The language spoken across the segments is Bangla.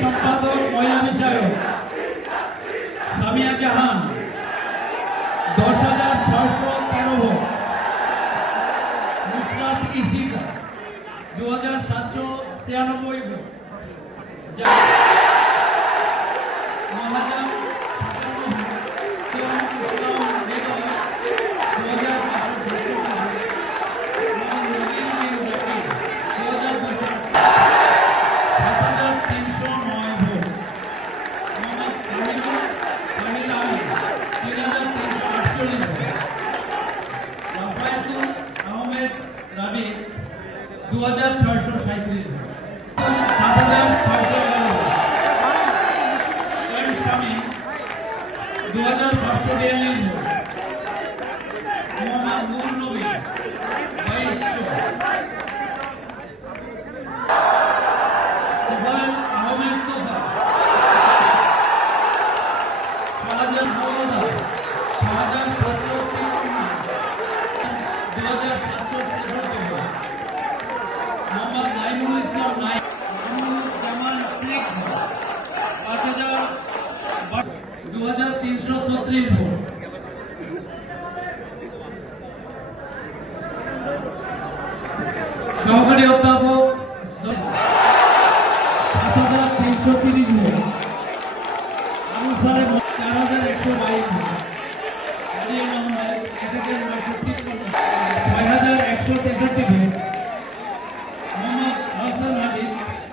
সরকারি মহিলা বিষয়ক, সামিয়া জাহান, দশ হাজার ছয়শো তেরো ভোট। নুসরাত দু হাজার সাতশো ছিয়ানব্বই ভোট। রাবি দু হাজার ছয়শো সাঁত্রিশ সাত হাজার ছয়শো এগারো স্বামী দু হাজার পাঁচশো বিয়াল্লিশ মোহাম্মদ নূর নবী বাইশশো। তোফায়েল আহমেদ তোফা শাহজাহান মৌলানা শাহজাহান সাতশো তিপ্পান্ন। দু হাজার একশো তেষট্টি ভোট।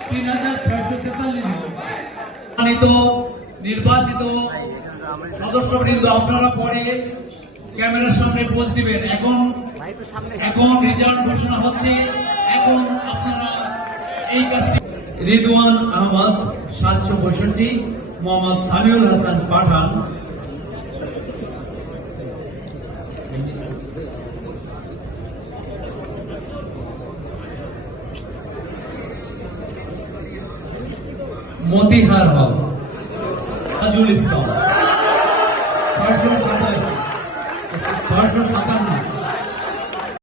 তিন হাজার ছয়শো তেতাল্লিশ ভোট। নির্বাচিত সদস্যবৃন্দ, আপনারা পরে ক্যামেরার সামনে পোজ দিবেন। এখন এখন রেজাল্ট ঘোষণা হচ্ছে, এখন আপনারা এই কাজটি রিদওয়ান আহমদ, সাতশো পঁয়ষট্টি, মোহাম্মদ সামিউল হাসান পাঠান। মতিহার হল তাজুল ইসলাম ছয়শো সাতাশি ছয়শো সাতান্ন